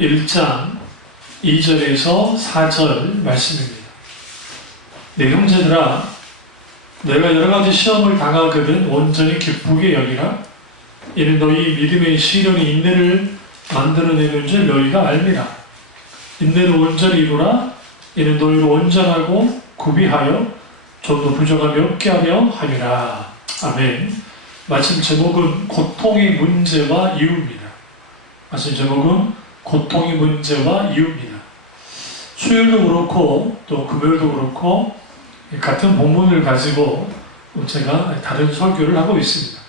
1장 2절에서 4절 말씀입니다. 내 형제들아, 내가 여러가지 시험을 당하거든 온전히 기쁘게 여기라. 이는 너희 믿음의 시련이 인내를 만들어내는 줄 너희가 알미라. 인내를 온전히 이루라. 이는 너희를 온전하고 구비하여 좀 더 부족함이 없게 하려 함이라. 아멘. 말씀 제목은 고통의 문제와 이유입니다. 말씀 제목은 고통의 문제와 이유입니다. 수요일도 그렇고 또 금요일도 그렇고 같은 본문을 가지고 제가 다른 설교를 하고 있습니다.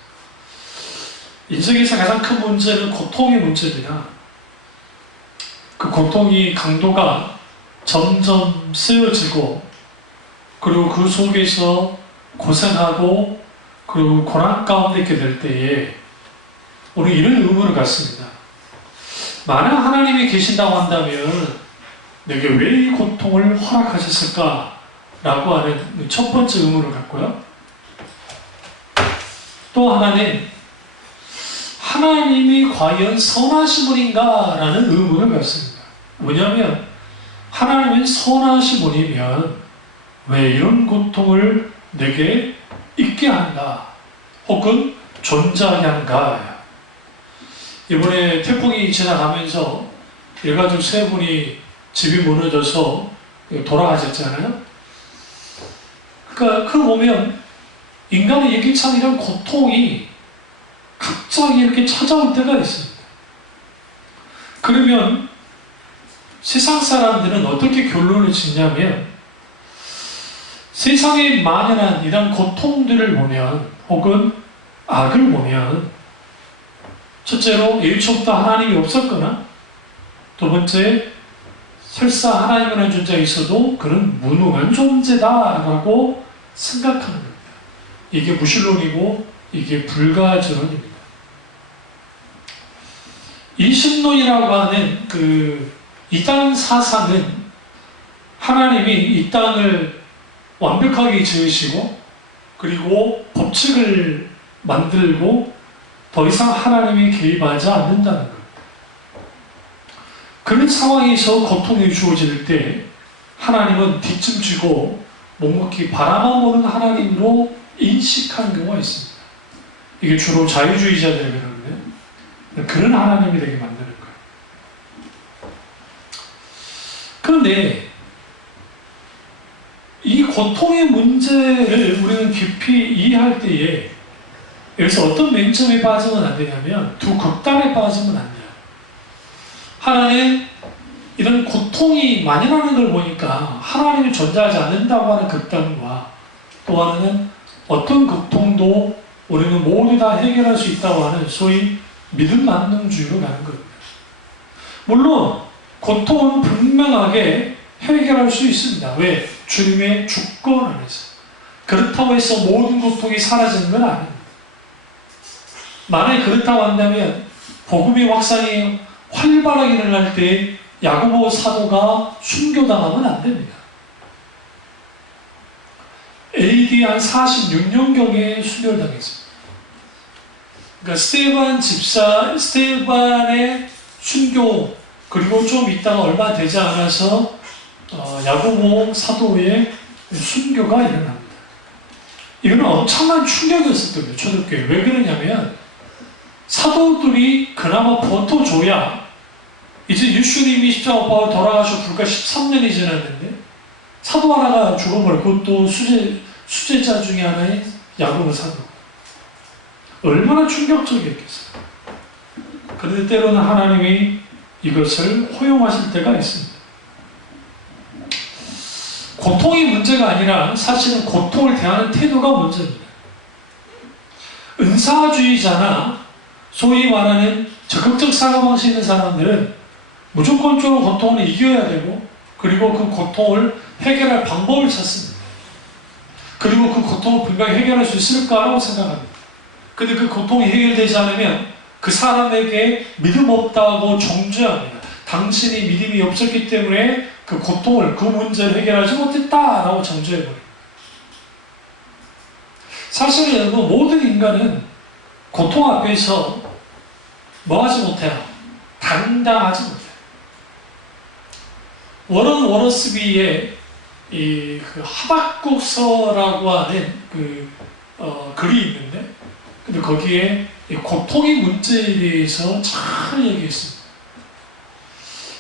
인생에서 가장 큰 문제는 고통의 문제입니다. 그 고통이 강도가 점점 세워지고 그리고 그 속에서 고생하고 그리고 고난 가운데 있게 될 때에 우리 이런 의문을 갖습니다. 만약 하나님이 계신다고 한다면 내게 왜 이 고통을 허락하셨을까? 라고 하는 첫 번째 의문을 갖고요. 또 하나는 하나님이 과연 선하신 분인가? 라는 의문을 갖습니다. 뭐냐면 하나님은 선하신 분이면 왜 이런 고통을 내게 있게 한가? 혹은 존재하게 한가? 이번에 태풍이 지나가면서 일가족 3분이 집이 무너져서 돌아가셨잖아요. 그러니까 그거 보면 인간의 예기치 않은 고통이 갑자기 이렇게 찾아올 때가 있습니다. 그러면 세상 사람들은 어떻게 결론을 짓냐면 세상에 만연한 이런 고통들을 보면 혹은 악을 보면 첫째로 예초부터 하나님이 없었거나 두 번째 설사 하나님이라는 존재가 있어도 그는 무능한 존재다라고 생각하는 겁니다. 이게 무신론이고 이게 불가증언입니다. 이신론이라고 하는 그 이단 사상은 하나님이 이 땅을 완벽하게 지으시고 그리고 법칙을 만들고 더 이상 하나님이 개입하지 않는다는 것. 그런 상황에서 고통이 주어질 때 하나님은 뒷짐지고 묵묵히 바라만 보는 하나님으로 인식하는 경우가 있습니다. 이게 주로 자유주의자들이 그러는데 그런 하나님이 되게 만드는 거예요. 그런데 이 고통의 문제를 우리는 깊이 이해할 때에 여기서 어떤 맹점에 빠지면 안 되냐면 두 극단에 빠지면 안 돼요. 하나는 이런 고통이 만연하는 걸 보니까 하나님이 존재하지 않는다고 하는 극단과 또 하나는 어떤 고통도 우리는 모두 다 해결할 수 있다고 하는 소위 믿음 만능주의로 가는 겁니다. 물론 고통은 분명하게 해결할 수 있습니다. 왜? 주님의 주권 안에서. 그렇다고 해서 모든 고통이 사라지는 건 아닙니다. 만약에 그렇다고 한다면 복음의 확산이 활발하게 일어날 때 야고보 사도가 순교당하면 안 됩니다. AD 한 46년경에 순교를 당했습니다. 그러니까 스테반의 순교 그리고 좀 있다가 얼마 되지 않아서 야고보 사도의 순교가 일어납니다. 이거는 엄청난 충격이었을 거예요. 초대교회. 왜 그러냐면 사도들이 그나마 버텨줘야 이제 예수님이 십자가 못 박아 돌아가시고 불과 13년이 지났는데 사도 하나가 죽어버리고 또 수제자 중에 하나인 야고보 사도. 얼마나 충격적이었겠어요. 그런데 때로는 하나님이 이것을 허용하실 때가 있습니다. 고통이 문제가 아니라 사실은 고통을 대하는 태도가 문제입니다. 은사주의자나 소위 말하는 적극적 사고방식 있는 사람들은 무조건적으로 고통을 이겨야 되고 그리고 그 고통을 해결할 방법을 찾습니다. 그리고 그 고통을 분명히 해결할 수 있을까라고 생각합니다. 근데 그 고통이 해결되지 않으면 그 사람에게 믿음 없다고 정죄합니다. 당신이 믿음이 없었기 때문에 그 고통을, 그 문제를 해결하지 못했다라고 정죄해버립니다. 사실은 여러분, 모든 인간은 고통 앞에서 뭐 하지 못해요? 당당하지 못해요. 워런 워러스비의 그 하박국서라고 하는 글이 있는데, 근데 거기에 이 고통의 문제에 대해서 잘 얘기했습니다.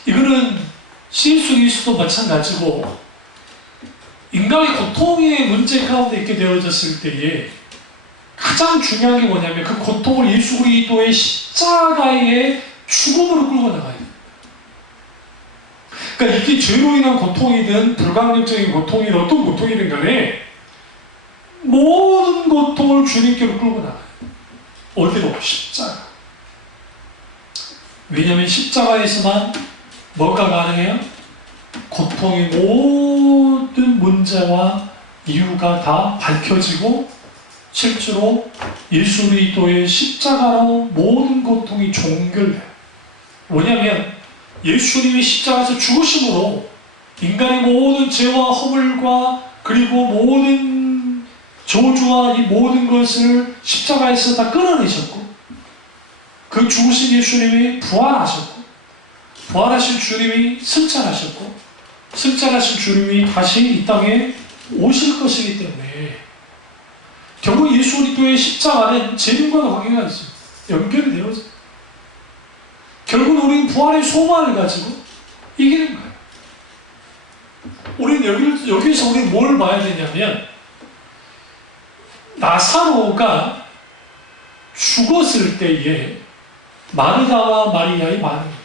이거는 예수 그리스도 마찬가지고 인간의 고통의 문제 가운데 있게 되어졌을 때에 가장 중요한 게 뭐냐면 그 고통을 예수 그리스도의 십자가의 죽음으로 끌고 나가야 돼요. 그러니까 이게 죄로 인한 고통이든 불가항력적인 고통이든 어떤 고통이든 간에 모든 고통을 주님께로 끌고 나가요. 어디로? 십자가. 왜냐하면 십자가에서만 뭐가 가능해요? 고통의 모든 문제와 이유가 다 밝혀지고 실제로 예수 그리스도의 십자가로 모든 고통이 종결돼요. 뭐냐면 예수님이 십자가에서 죽으심으로 인간의 모든 죄와 허물과 그리고 모든 저주와 이 모든 것을 십자가에서 다 끌어내셨고, 그 죽으신 예수님이 부활하셨고, 부활하신 주님이 승천하셨고, 승천하신 주님이 다시 이 땅에 오실 것이기 때문에 결국 예수 그리스도의 십자가는 재림과도 관계가 있습니다. 연결이 되어서 결국 우리는 부활의 소망을 가지고 이기는 거예요. 우리는 여기서 우리는 뭘 봐야 되냐면 나사로가 죽었을 때에 마르다와 마리아의 반응입니다.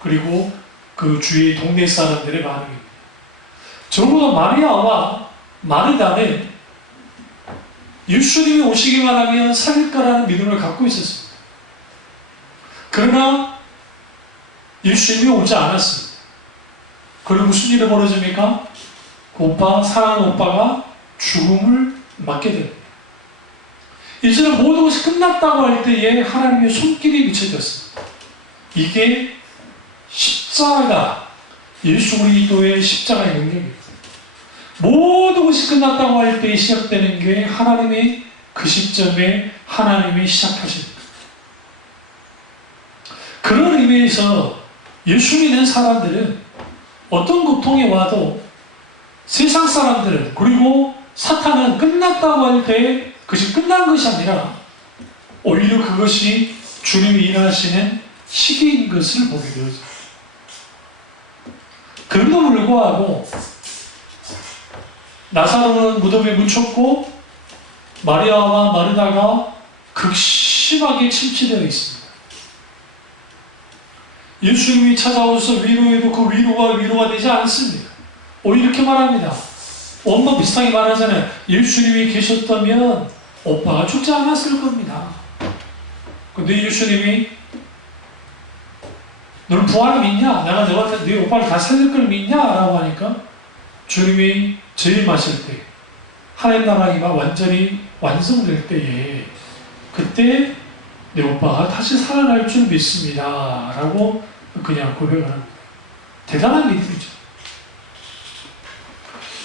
그리고 그 주위의 동네 사람들의 반응입니다. 적어도 마리아와 마르다는 예수님이 오시기만 하면 살릴 거라는 믿음을 갖고 있었습니다. 그러나 예수님이 오지 않았습니다. 그리고 무슨 일이 벌어집니까? 사랑하는 오빠가 죽음을 맞게 됩니다. 이제는 모든 것이 끝났다고 할 때에 하나님의 손길이 비춰졌습니다. 이게 십자가, 예수 그리스도의 십자가의 능력입니다. 모든 것이 끝났다고 할 때에 시작되는 게 하나님의 그 시점에 하나님이 시작하십니다. 그런 의미에서 예수 믿는 사람들은 어떤 고통이 와도 세상 사람들은 그리고 사탄은 끝났다고 할 때 그것이 끝난 것이 아니라 오히려 그것이 주님이 일하시는 시기인 것을 보게 되어집니다. 그럼에도 불구하고 나사로는 무덤에 묻혔고 마리아와 마르다가 극심하게 침체되어 있습니다. 예수님이 찾아오셔서 위로해도 그 위로가 되지 않습니다. 오히려 이렇게 말합니다. 엄마 비슷하게 말하잖아요. 예수님이 계셨다면 오빠가 죽지 않았을 겁니다. 근데 예수님이 너는 부활을 믿냐? 내가 네 오빠를 다 살릴 걸 믿냐? 라고 하니까 주님이 재림하실 때 하나님 나라가 완전히 완성될 때에 그때 내 오빠가 다시 살아날 줄 믿습니다. 라고 그냥 고백을 합니다. 대단한 믿음이죠.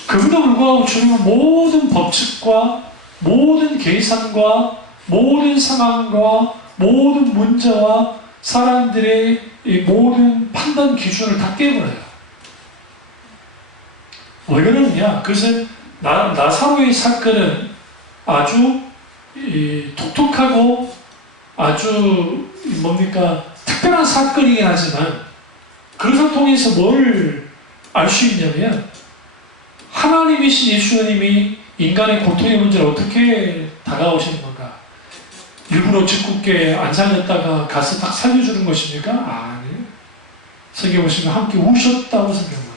그럼에도 불구하고 주님은 모든 법칙과 모든 계산과 모든 상황과 모든 문제와 사람들의 이 모든 판단 기준을 다 깨버려요. 왜 그러느냐? 그것은 나사로의 사건은 아주 독특하고 아주 특별한 사건이긴 하지만 그것을 통해서 뭘 알 수 있냐면 하나님이신 예수님이 인간의 고통의 문제를 어떻게 다가오시는 건가? 일부러 짓궂게 안 살렸다가 가서 딱 살려주는 것입니까? 아니에요. 성경 보시면 함께 우셨다고 성경합니다.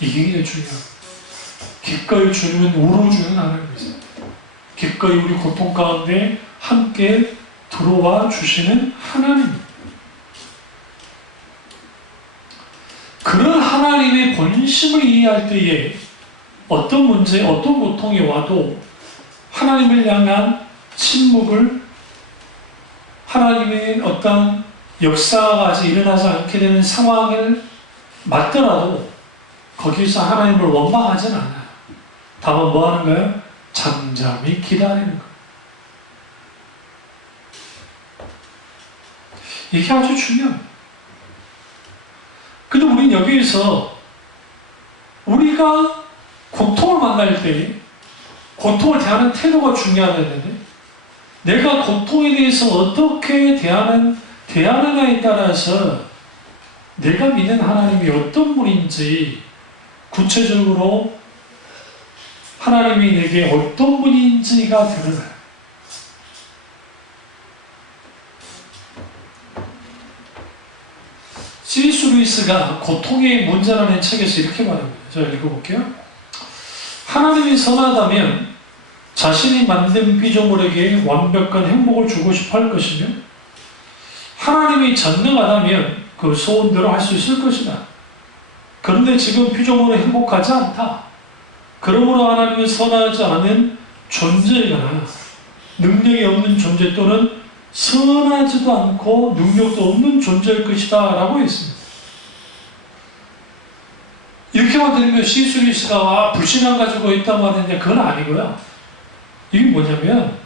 이게 굉장히 중요합니다. 기꺼이 주님은 울어주는 하나님이세요. 기꺼이 우리 고통 가운데 함께 들어와 주시는 하나님입니다. 그런 하나님의 본심을 이해할 때에 어떤 문제, 어떤 고통이 와도 하나님을 향한 침묵을 하나님의 어떤 역사가 아직 일어나지 않게 되는 상황을 맞더라도 거기서 하나님을 원망하지는 않아요. 다만 뭐 하는 거예요? 잠잠히 기다리는 거예요. 이게 아주 중요합니다. 근데 우리는 여기에서 우리가 고통을 만날 때 고통을 대하는 태도가 중요하다는데 내가 고통에 대해서 어떻게 대하느냐에 따라서 내가 믿는 하나님이 어떤 분인지 구체적으로 하나님이 내게 어떤 분인지가 드러나요. C.S. 루이스가 고통의 문제라는 책에서 이렇게 말합니다. 제가 읽어볼게요. 하나님이 선하다면 자신이 만든 피조물에게 완벽한 행복을 주고 싶어 할 것이며 하나님이 전능하다면 그 소원대로 할 수 있을 것이다. 그런데 지금 피조물은 행복하지 않다. 그러므로 하나님은 선하지 않은 존재이거나 능력이 없는 존재 또는 선하지도 않고 능력도 없는 존재일 것이다 라고 했습니다. 이렇게만 들으면 C.S. 루이스가 불신앙 가지고 있단 말인데 그건 아니고요. 이게 뭐냐면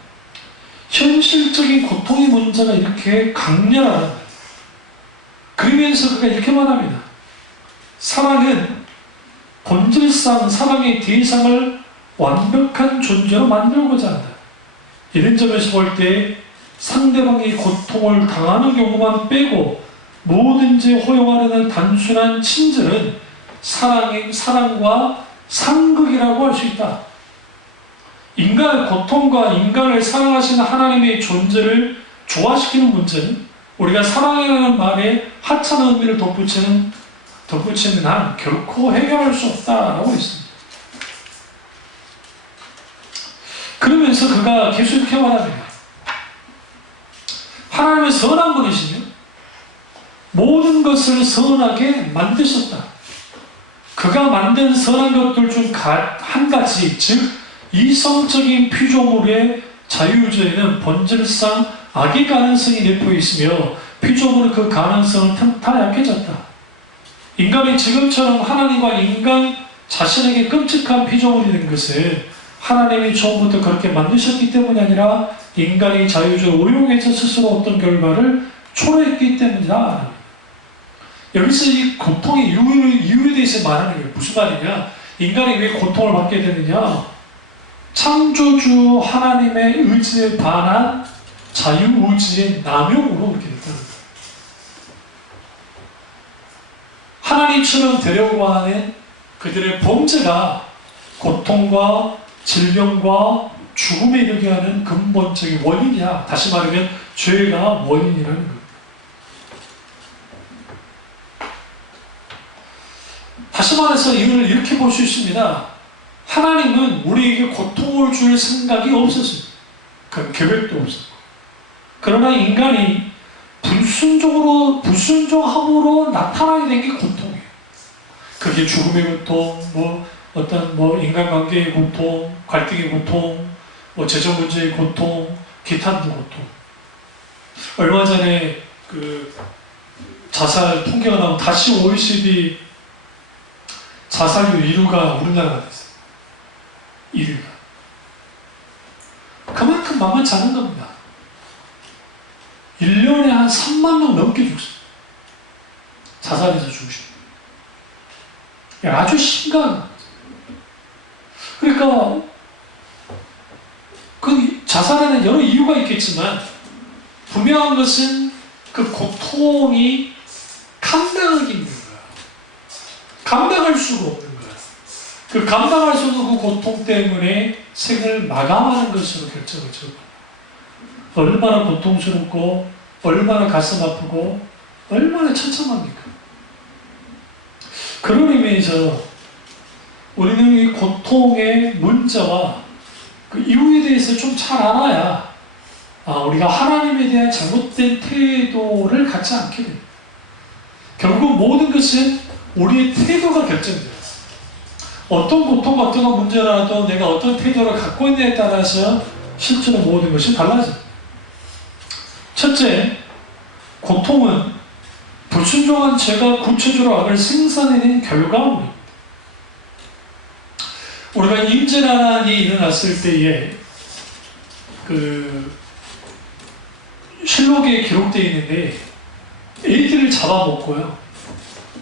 현실적인 고통의 문제가 이렇게 강렬하다는 거예요. 그러면서 그가 이렇게 말합니다. 사랑은 본질상 사랑의 대상을 완벽한 존재로 만들고자 한다. 이런 점에서 볼 때 상대방이 고통을 당하는 경우만 빼고 뭐든지 허용하려는 단순한 친절은 사랑과 상극이라고 할 수 있다. 인간의 고통과 인간을 사랑하시는 하나님의 존재를 조화시키는 문제는 우리가 사랑이라는 말에 하찮은 의미를 덧붙이는 한 결코 해결할 수 없다라고 했습니다. 그러면서 그가 계속 이렇게 말합니다. 하나님은 선한 분이시며 모든 것을 선하게 만드셨다. 그가 만든 선한 것들 중 한 가지, 즉 이성적인 피조물의 자유주의는 본질상 악의 가능성이 내포해 있으며 피조물은 그 가능성을 틈타 약해졌다. 인간이 지금처럼 하나님과 인간 자신에게 끔찍한 피조물이 된 것은 하나님이 처음부터 그렇게 만드셨기 때문이 아니라 인간이 자유주의를 오용해서 스스로 어떤 결과를 초래했기 때문이다. 여기서 이 고통의 이유에 대해서 말하는 게 무슨 말이냐? 인간이 왜 고통을 받게 되느냐? 창조주 하나님의 의지에 반한 자유의지의 남용으로 그렇게 됐다는 거예요. 하나님처럼 되려고 하는 그들의 범죄가 고통과 질병과 죽음에 이르게 하는 근본적인 원인이야. 다시 말하면 죄가 원인이라는 겁니다. 다시 말해서 이걸 이렇게 볼 수 있습니다. 하나님은 우리에게 고통을 줄 생각이 없었습니다. 그 계획도 없었고. 그러나 인간이 불순종함으로 나타나게 된 게 고통이에요. 그게 죽음의 고통, 인간관계의 고통, 갈등의 고통, 재정 문제의 고통, 기타 등의 고통. 얼마 전에 그 자살 통계가 나온 다시 OECD 자살률 1위가 우리나라가 됐어요. 1위가. 그만큼 만만치 않은 겁니다. 1년에 한 3만 명 넘게 죽습니다. 자살해서 죽으십니다. 아주 심각한 거죠. 그러니까 그 자살에는 여러 이유가 있겠지만 분명한 것은 그 고통이 감당하기 힘든 거예요. 감당할 수가 없는 거예요. 그 감당할 수 없는 그 고통 때문에 생을 마감하는 것으로 결정을 지었고 얼마나 고통스럽고 얼마나 가슴 아프고 얼마나 처참합니까? 그런 의미에서 우리는 이 고통의 문제와 그 이유에 대해서 좀 잘 알아야 우리가 하나님에 대한 잘못된 태도를 갖지 않게 됩니다. 결국 모든 것은 우리의 태도가 결정돼요. 어떤 고통과 어떤 문제라도 내가 어떤 태도를 갖고 있느냐에 따라서 실제로 모든 것이 달라져요. 첫째, 고통은 불순종한 죄가 구체적으로 악을 생산해낸 결과물입니다. 우리가 임진왜란이 일어났을 때에 그 실록에 기록되어 있는데 애들을 잡아먹고요.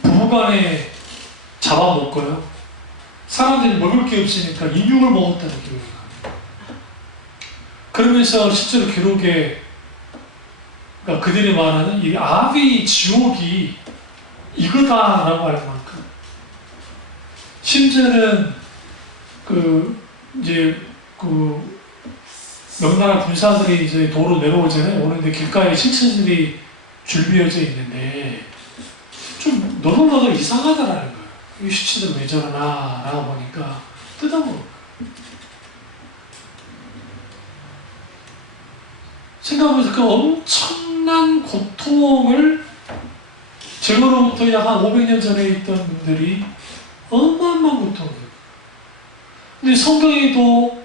부부간에 잡아먹고요. 사람들이 먹을 게 없으니까 인육을 먹었다는 기록이 나옵니다. 그러면서 실제로 기록에 그러니까 그들이 말하는 이 아비 지옥이 이거다라고 할 만큼 심지어는 이제 명나라 군사들이 이제 도로 내려오잖아요. 오는데 길가에 신천들이 줄비어져 있는데 좀 너도 이상하다라는 거예요. 이 시체들 왜 저러나 라고 보니까 뜯어먹어. 생각해보면서 그 엄청난 고통을 저거로부터 약 한 500년 전에 있던 분들이 어마어마한 고통을. 근데 성경에도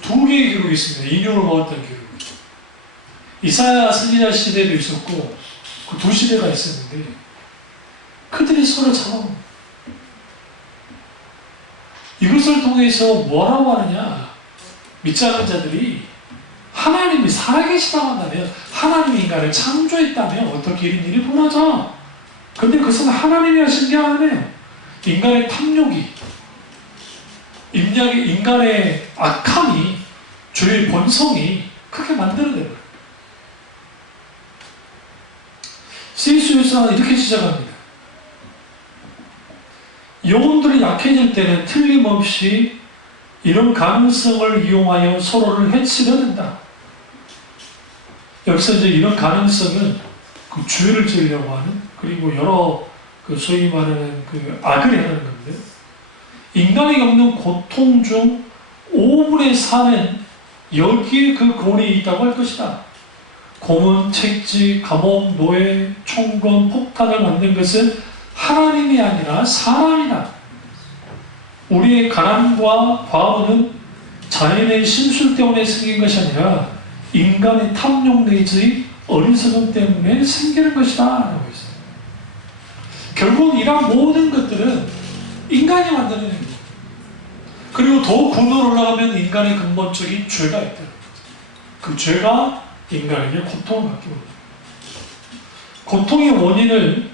두 개의 기록이 있습니다. 인육을 먹었던 기록. 이사야 선지자 시대도 있었고 그 두 시대가 있었는데 그들이 서로 잡아먹는. 이것을 통해서 뭐라고 하느냐? 믿지 않는 자들이 하나님이 살아계시다고 한다면, 하나님이 인간을 창조했다면 어떻게 이런 일이 벌어져? 근데 그것은 하나님이 하신 게 아니에요. 인간의 탐욕이, 인간의 악함이, 죄의 본성이 그렇게 만들어낸 거예요. C.S. 루이스는 이렇게 시작합니다. 영혼들이 약해질 때는 틀림없이 이런 가능성을 이용하여 서로를 해치려 든다. 여기서 이제 이런 가능성은 그 죄를 지으려고 하는, 그리고 여러 소위 말하는 악을 하는 건데, 인간이 겪는 고통 중 5분의 3은 여기에 그 권이 있다고 할 것이다. 고문, 책지, 감옥, 노예, 총검, 폭탄을 만든 것은 하나님이 아니라 사람이다. 우리의 가난과 과부는 자연의 심술 때문에 생긴 것이 아니라 인간의 탐욕 내지 어리석음 때문에 생기는 것이다 라고 했어요. 결국 이러한 모든 것들은 인간이 만드는 행위. 그리고 더 군으로 올라가면 인간의 근본적인 죄가 있다. 그 죄가 인간에게 고통을 갖게 합니다. 고통의 원인을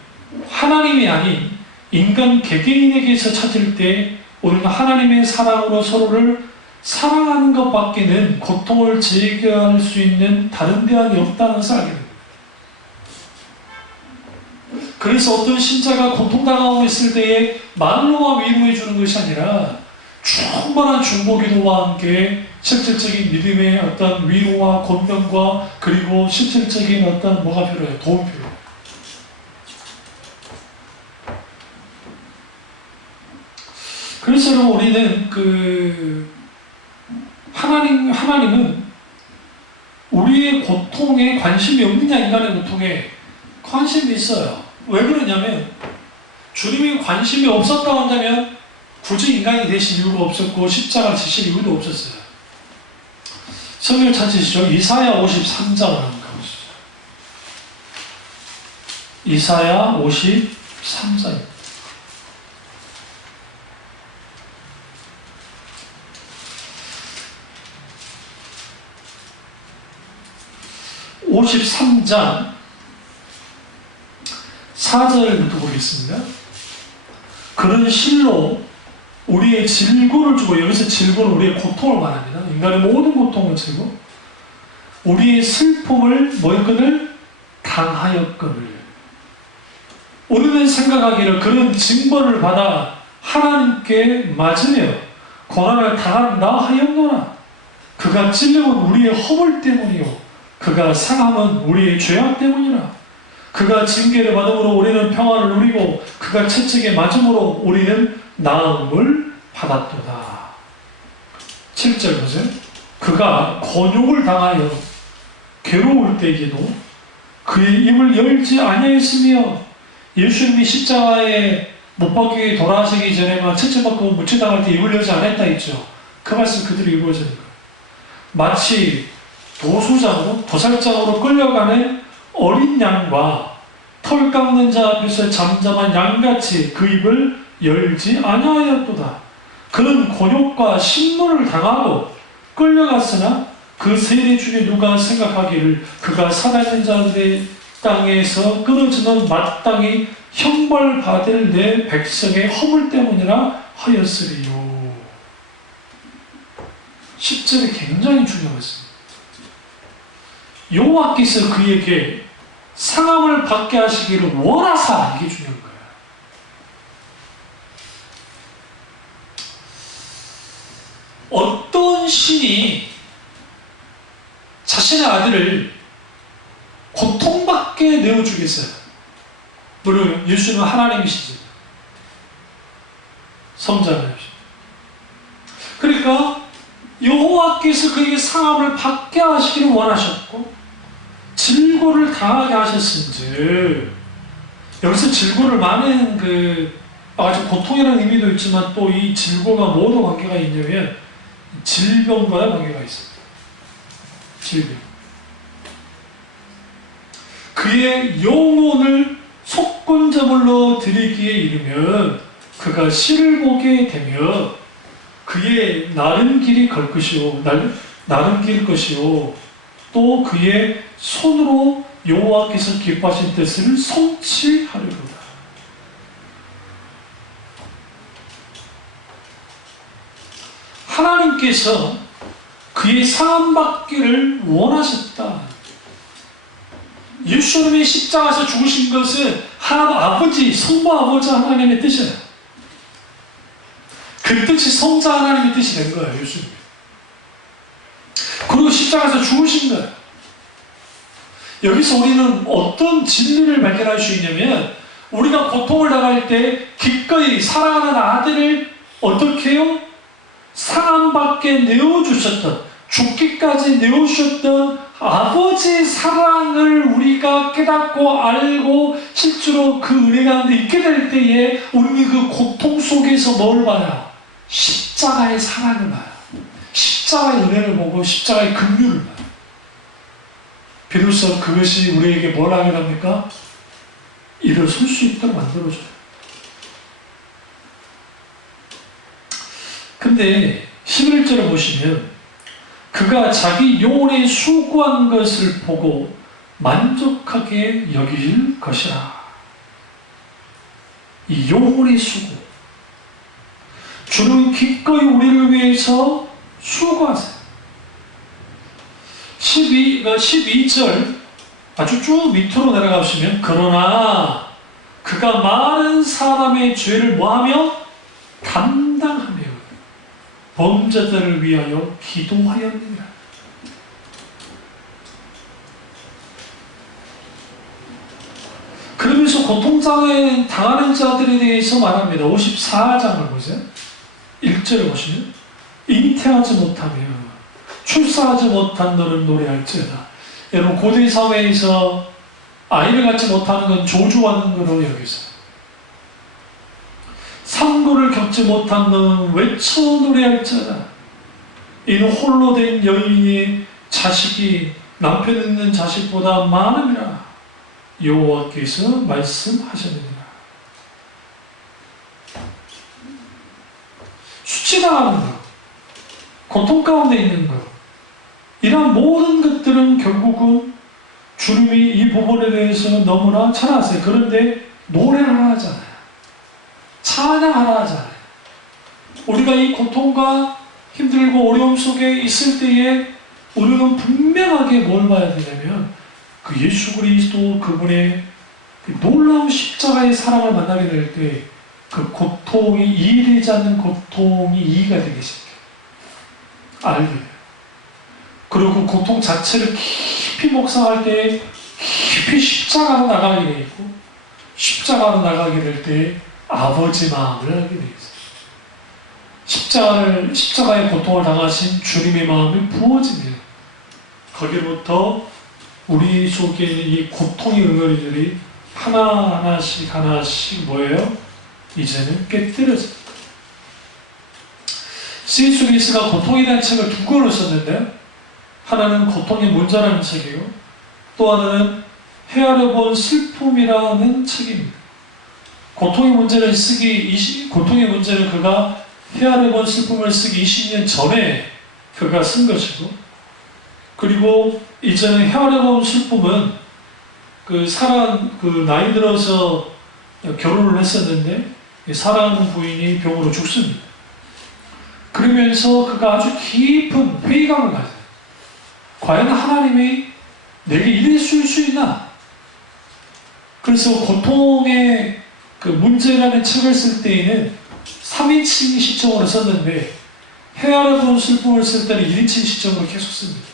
하나님이 아닌 인간 개개인에게서 찾을 때 우리는 하나님의 사랑으로 서로를 사랑하는 것밖에는 고통을 제거할 수 있는 다른 대안이 없다는 것을 알게 됩니다. 그래서 어떤 신자가 고통당하고 있을 때에 말로만 위로해 주는 것이 아니라 충분한 중보기도와 함께 실질적인 믿음의 어떤 위로와 권면과 그리고 실질적인 어떤 뭐가 필요해요? 도움이 필요해요. 그래서 여러분 우리는 하나님은 우리의 고통에 관심이 없느냐, 인간의 고통에 관심이 있어요. 왜 그러냐면 주님이 관심이 없었다고 한다면 굳이 인간이 되실 이유가 없었고 십자가를 지실 이유도 없었어요. 성경을 찾으시죠. 이사야 53장을 한번 가보시죠. 이사야 53장 53장 4절부터 보겠습니다. 그런 실로 우리의 질고를 주고, 여기서 질고는 우리의 고통을 말합니다. 인간의 모든 고통을 지고 우리의 슬픔을 뭐였거늘? 당하였거늘. 우리는 생각하기를 그런 징벌을 받아 하나님께 맞으며 고난을 당한다 하였노라. 그가 찔림은 우리의 허물 때문이요 그가 상함은 우리의 죄악 때문이라. 그가 징계를 받음으로 우리는 평안을 누리고 그가 채찍에 맞음으로 우리는 나음을 받았도다. 7절 보세요. 그가 곤욕을 당하여 괴로울 때에도 그의 입을 열지 아니하였으며, 예수님이 십자가에 못 박히게 돌아가시기 전에만 채찍 맞고 무치당할 때 입을 열지 않았다 했죠. 그 말씀 그대로 이루어지는 거예요. 마치 도살장으로 끌려가는 어린 양과 털 깎는 자 앞에서 잠잠한 양같이 그 입을 열지 아니하였도다. 그는 곤욕과 신문을 당하고 끌려갔으나 그 세례 중에 누가 생각하기를 그가 살아있는 자들의 땅에서 끊어지는 마땅히 형벌받을 내 백성의 허물 때문이라 하였으리요. 10절이 굉장히 중요했습니다. 여호와께서 그에게 상함을 받게 하시기를 원하사, 이게 중요한 거예요. 어떤 신이 자신의 아들을 고통받게 내어주겠어요? 물론 예수님은 하나님이시죠. 성자님이시죠. 그러니까 여호와께서 그에게 상함을 받게 하시기를 원하셨고 질고를 당하게 하셨은즉, 여기서 질고를 많은 아주 고통이라는 의미도 있지만 또 이 질고가 뭐로 관계가 있냐면 질병과 관계가 있습니다. 질병. 그의 영혼을 속건제물로 드리기에 이르면 그가 씨를 보게 되며 그의 나른 길이 걸 것이요, 나른 길 것이요, 또 그의 손으로 여호와께서 기뻐하신 뜻을 성취하리로다. 하나님께서 그의 상함받기를 원하셨다. 예수님이 십자가에서 죽으신 것은 하나님 아버지, 성부 아버지 하나님의 뜻이에요. 그 뜻이 성자 하나님의 뜻이 된 거예요, 예수님. 그리고 십자가에서 죽으신 거예요. 여기서 우리는 어떤 진리를 발견할 수 있냐면, 우리가 고통을 당할 때 기꺼이 사랑하는 아들을 어떻게 해요? 상함받게 내어주셨던, 죽기까지 내어주셨던 아버지의 사랑을 우리가 깨닫고 알고 실제로 그 은혜 가운데 있게 될 때에 우리는 그 고통 속에서 뭘 봐요? 십자가의 사랑을 봐요. 십자가의 은혜를 보고 십자가의 긍휼을 봐요. 비로소 그것이 우리에게 뭘 하게 합니까? 일어설 수 있도록 만들어줘요. 근데 11절을 보시면 그가 자기 영혼에 수고한 것을 보고 만족하게 여길 것이라. 이 영혼의 수고. 주는 기꺼이 우리를 위해서 수고하세요. 12절 아주 쭉 밑으로 내려가시면 그러나 그가 많은 사람의 죄를 뭐하며? 감당하며 범죄자들을 위하여 기도하였느니라. 그러면서 고통당하는 자들에 대해서 말합니다. 54장을 보세요. 1절을 보시면 잉태하지 못하며 출산하지 못한 너를 노래할지어다. 여러분, 고대 사회에서 아이를 갖지 못하는 건 조주하는 거로 여기서, 상고를 겪지 못한 너는 외쳐 노래할지어다. 이는 홀로 된 여인이 자식이 남편 있는 자식보다 많음이라 여호와께서 말씀하셨느니라. 수치당하는 것, 고통 가운데 있는 것, 이런 모든 것들은 결국은 주님이 이 부분에 대해서 너무나 잘 아세요. 그런데 노래를 하나 하잖아요. 찬양 하나 하잖아요. 우리가 이 고통과 힘들고 어려움 속에 있을 때에 우리는 분명하게 뭘 봐야 되냐면 그 예수 그리스도 그분의 그 놀라운 십자가의 사랑을 만나게 될 때 그 고통이 이해되지 않는 고통이 이해가 되기 시작해요. 알게 돼요. 그리고 그 고통 자체를 깊이 묵상할 때 깊이 십자가로 나가게 돼 있고, 십자가로 나가게 될 때 아버지 마음을 알게 돼 있어요. 십자가의 고통을 당하신 주님의 마음이 부어지면 거기로부터 우리 속에 있는 이 고통의 응어리들이 하나씩 뭐예요? 이제는 깨뜨려집니다. C.S. 루이스가 고통에 대한 책을 두 권을 썼는데, 하나는 고통의 문제라는 책이고 또 하나는 헤아려 본 슬픔이라는 책입니다. 고통의 문제는 그가 헤아려 본 슬픔을 쓰기 20년 전에 그가 쓴 것이고, 그리고 이제는 헤아려 본 슬픔은 나이 들어서 결혼을 했었는데 사랑하는 부인이 병으로 죽습니다. 그러면서 그가 아주 깊은 회의감을 가져요. 과연 하나님이 내게 이랬을 수 있나? 그래서 고통의 그 문제라는 책을 쓸 때에는 3인칭 시점으로 썼는데 헤아려 본 슬픔을 쓸 때는 1인칭 시점으로 계속 씁니다.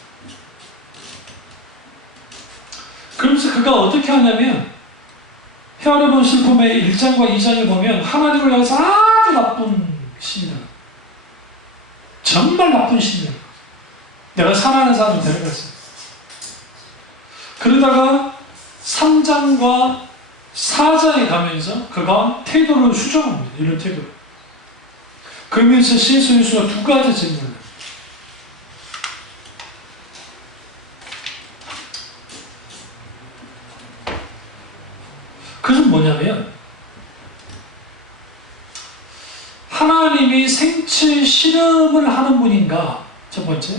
그러면서 그가 어떻게 하냐면 헤아려 본 슬픔의 1장과 2장에 보면 하나님을 향해서 아주 나쁜 신이다. 정말 나쁜 신이다. 내가 사랑하는 사람을 데려갔어요. 그러다가 3장과 4장에 가면서 그가 태도를 수정합니다. 이런 태도를. 그러면서 C.S. 루이스가 두 가지 질문을 해요. 그것은 뭐냐면 하나님이 생체 실험을 하는 분인가? 첫 번째.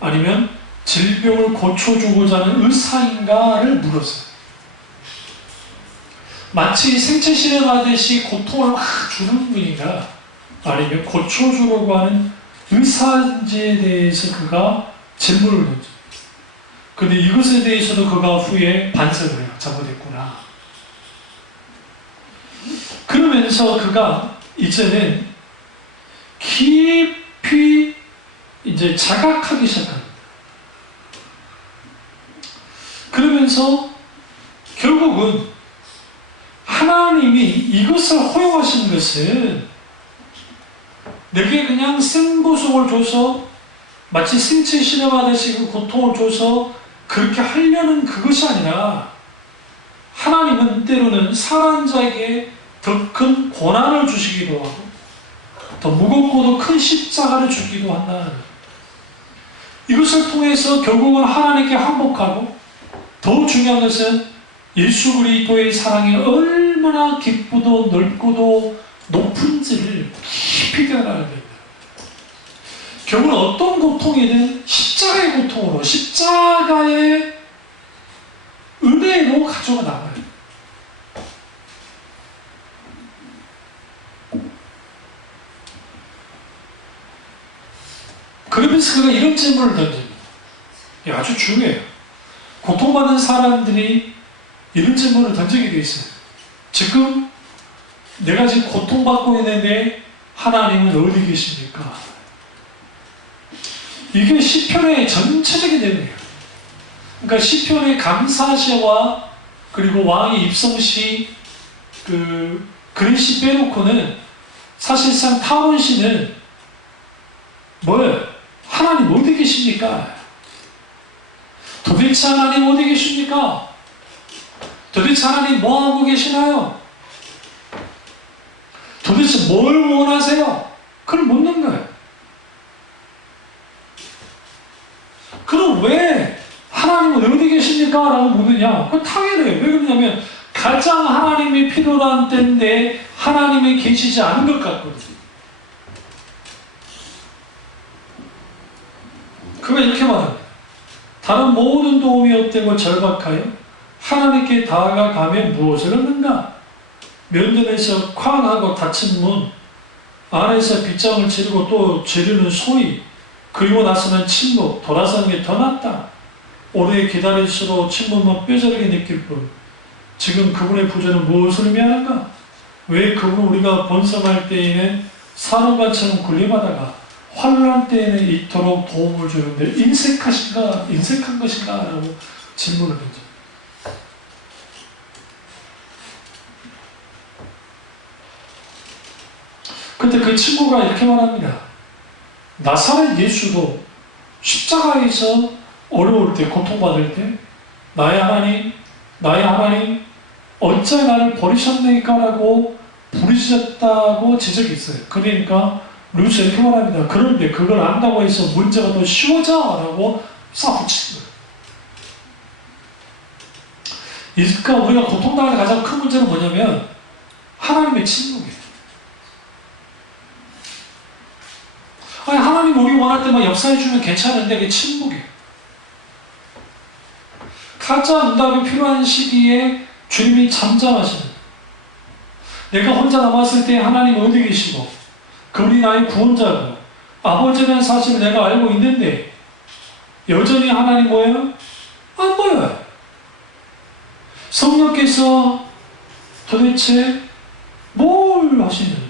아니면 질병을 고쳐주고자 하는 의사인가를 물었어요. 마치 생체 실험하듯이 고통을 막 주는 분인가? 아니면 고쳐주려고 하는 의사인지에 대해서 그가 질문을 던져. 근데 이것에 대해서도 그가 후에 반성을 해요. 잘못했구나. 그러면서 그가 이제는 깊이 이제 자각하기 시작합니다. 그러면서 결국은 하나님이 이것을 허용하신 것은 내게 그냥 생고통을 줘서 마치 생체 실험하듯이 그 고통을 줘서 그렇게 하려는 그것이 아니라 하나님은 때로는 사랑하는 자에게 더 큰 고난을 주시기도 하고 더 무겁고도 큰 십자가를 주기도 한다. 이것을 통해서 결국은 하나님께 항복하고 더 중요한 것은 예수 그리스도의 사랑이 얼마나 깊고도 넓고도 높은지를 깊이 깨달아야 됩니다. 결국은 어떤 고통이든 십자가의 고통으로 십자가의 은혜로 가져가 나가요. 그러면서 그가 이런 질문을 던집니다. 아주 중요해요. 고통받는 사람들이 이런 질문을 던지게 돼 있어요. 지금 내가 지금 고통받고 있는데 하나님은 어디 계십니까? 이게 시편의 전체적인 내용이에요. 그러니까 시편의 감사시와 그리고 왕의 입성시 그 그리시 빼놓고는 사실상 타원시는 뭐예요? 하나님 어디 계십니까? 도대체 하나님 어디 계십니까? 도대체 하나님 뭐하고 계시나요? 도대체 뭘 원하세요? 그걸 묻는 거예요. 그럼 왜 하나님은 어디 계십니까? 라고 묻느냐? 그건 당연해요. 왜 그러냐면 가장 하나님이 필요한 때인데 하나님이 계시지 않은 것 같거든요. 그가 이렇게 말합니다. 다른 모든 도움이 헛되고 절박하여 하나님께 다가가면 무엇을 얻는가? 면전에서 쾅하고 닫힌 문, 안에서 빗장을 지르고 또 지르는 소리, 그리고 나서는 침묵, 돌아서는 게 더 낫다. 오래 기다릴수록 침묵만 뼈저리게 느낄 뿐. 지금 그분의 부재는 무엇을 의미하는가? 왜 그분을 우리가 번성할 때에는 산호간처럼 군림하다가 환난 때에는 이토록 도움을 주는데 인색한 것인가? 라고 질문을 던져. 근데 그 친구가 이렇게 말합니다. 나사렛 예수도 십자가에서 어려울 때, 고통받을 때 나의 하나님 어째 나를 버리셨네까? 라고 부르짖었다고 지적이 있어요. 그러니까 루이스 이렇게 말합니다. 그런데 그걸 안다고 해서 문제가 더 쉬워져? 라고 싸붙이는 거예요. 그러니까 우리가 고통당하는 가장 큰 문제는 뭐냐면 하나님의 침묵이에요. 아니, 하나님 우리 원할 때만 역사해주면 괜찮은데 그게 침묵이에요. 가짜 응답이 필요한 시기에 주님이 잠잠하시는 거예요. 내가 혼자 남았을 때 하나님 어디 계시고 그분이 나의 구원자고 아버지에 대한 사실을 내가 알고 있는데 여전히 하나님 뭐예요? 안 보여요. 성령께서 도대체 뭘 하시는?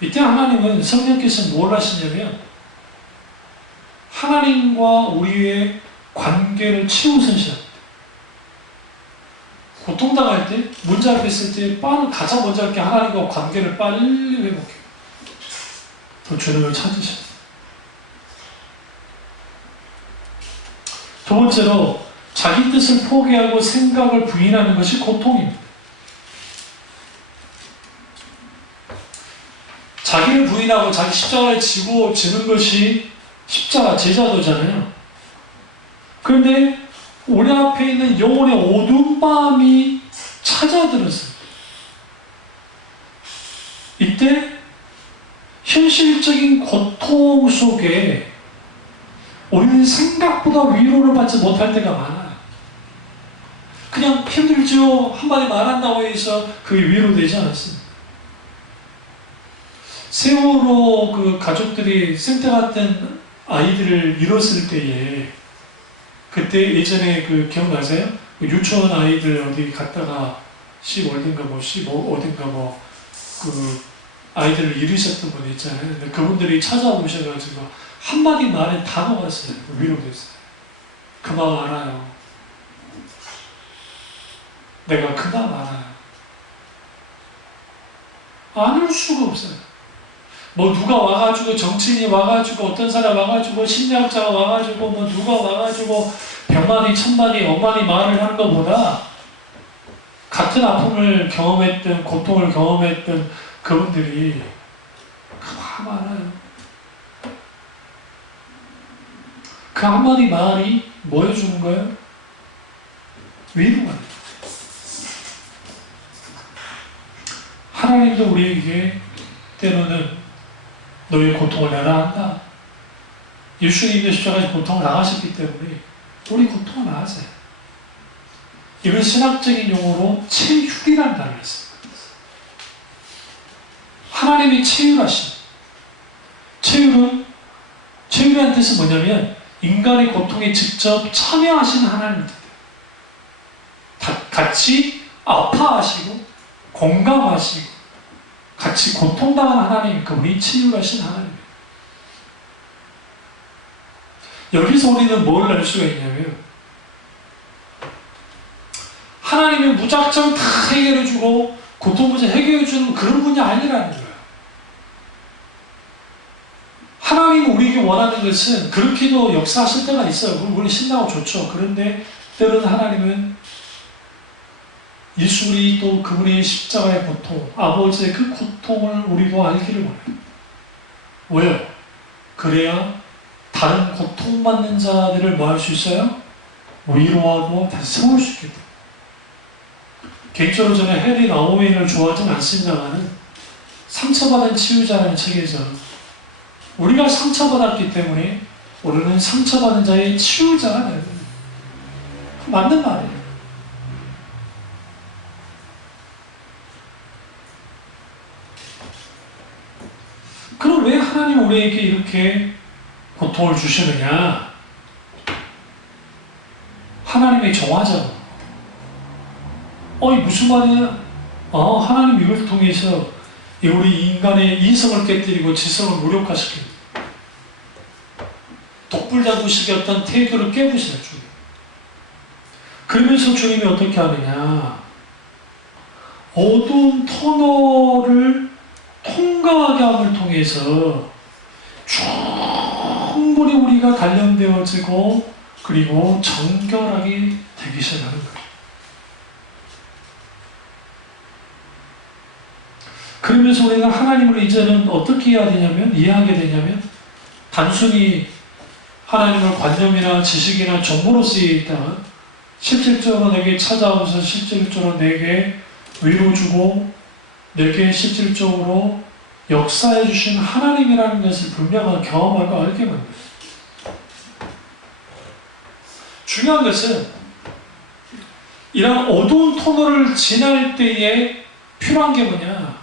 이때 하나님은 성령께서 뭘 하시냐면 하나님과 우리의 관계를 최우선시합니다. 고통당할 때, 문제 앞에 있을 때 가장 먼저 할 게 하나님과 관계를 빨리 회복해요. 더 주님을 찾으셔요. 두 번째로 자기 뜻을 포기하고 생각을 부인하는 것이 고통입니다. 자기를 부인하고 자기 십자가를 지고 지는 것이 십자가 제자도잖아요. 그런데 우리 앞에 있는 영혼의 어두운 밤이 찾아들었어요. 이때 현실적인 고통 속에 우리는 생각보다 위로를 받지 못할 때가 많아요. 그냥 힘들죠. 한마디 말한다고 해서 그게 위로되지 않았습니다. 세월호 그 가족들이 생태 같은 아이들을 잃었을 때에 그때 예전에 그 기억나세요? 그 유치원 아이들 어디 갔다가 10월든가 뭐 15어딘가 뭐 그 아이들을 잃으셨던 분 있잖아요. 근데 그분들이 찾아오셔가지고 한마디 말에 다 녹았어요. 위로됐어요. 그 마음 알아요. 내가 그 마음 알아요. 안을 수가 없어요. 뭐 누가 와가지고 정치인이 와가지고 어떤 사람 와가지고 심리학자가 와가지고 뭐 누가 와가지고 백만이 천만이 억만이 말을 하는 것보다 같은 아픔을 경험했던 고통을 경험했던 그분들이 그 마음 알아요. 그 한마디 말이 뭐 해주는 거예요? 위로가 돼요. 하나님도 우리에게 때로는 너의 고통을 내라 한다. 예수님도 십자가에서 고통을 나가셨기 때문에 우리 고통을 나가세요. 이건 신학적인 용어로 체휼이라는 단어를 써요. 하나님이 체휼하신. 체휼이라는 뜻은 뭐냐면 인간의 고통에 직접 참여하시는 하나님입니다. 같이 아파하시고 공감하시고 같이 고통당하는 하나님, 그분이 치유하신 하나님이에요. 여기서 우리는 뭘 알 수가 있냐면 하나님이 무작정 다 해결해주고 고통 문제 해결해주는 그런 분이 아니라는 거예요. 하나님이 우리에게 원하는 것은 그렇게도 역사하실 때가 있어요. 그럼 우리 신나고 좋죠. 그런데 때로는 하나님은 예수 그리스도 그분의 십자가의 고통, 아버지의 그 고통을 우리도 알기를 원해요. 왜요? 그래야 다른 고통받는 자들을 뭐 할 수 있어요? 위로하고 다시 세울 수 있게 돼요. 개인적으로 저는 해리 나오웨인을 좋아하지는 않습니다만은 상처받은 치유자라는 책에서 우리가 상처받았기 때문에 우리는 상처받은 자의 치유자가 되는 거예요. 맞는 말이에요. 그럼 왜 하나님 우리에게 이렇게 고통을 주시느냐? 하나님의 정화자고. 무슨 말이야? 하나님 이걸 통해서 우리 인간의 이성을 깨뜨리고 지성을 무력화시킵니다. 독불자구식의 어떤 태도를 깨부시는 주님. 그러면서 주님이 어떻게 하느냐? 어두운 터널을 통과하게 함을 통해서 충분히 우리가 단련되어지고 그리고 정결하게 되기 시작하는 거예요. 그러면서 우리가 하나님을 이제는 어떻게 해야 되냐면, 이해하게 되냐면 단순히 하나님을 관념이나 지식이나 정보로서 이해했다가 실질적으로 내게 찾아오셔서 실질적으로 내게 위로 주고 내게 실질적으로 역사해 주신 하나님이라는 것을 분명하게 경험하고 알게 만들어요. 중요한 것은 이런 어두운 터널을 지날 때에 필요한 게 뭐냐?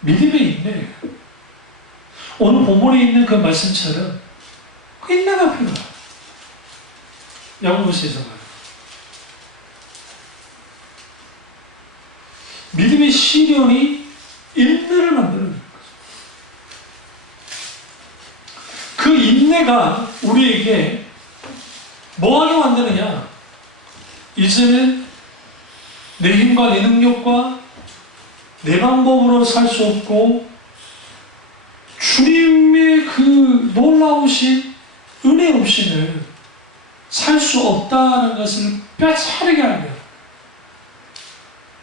믿음의 인내예요. 오늘 본문에 있는 그 말씀처럼 그 인내가 필요해요. 야고보서에서 말이에요. 믿음의 시련이 인내를 만드는 거예요. 그 인내가 우리에게 뭐하게 만드느냐? 이제는 내 힘과 내 능력과 내 방법으로 살 수 없고 주님의 그 놀라우신 은혜 없이는 살 수 없다는 것을 뼈저리게 하는 거예요.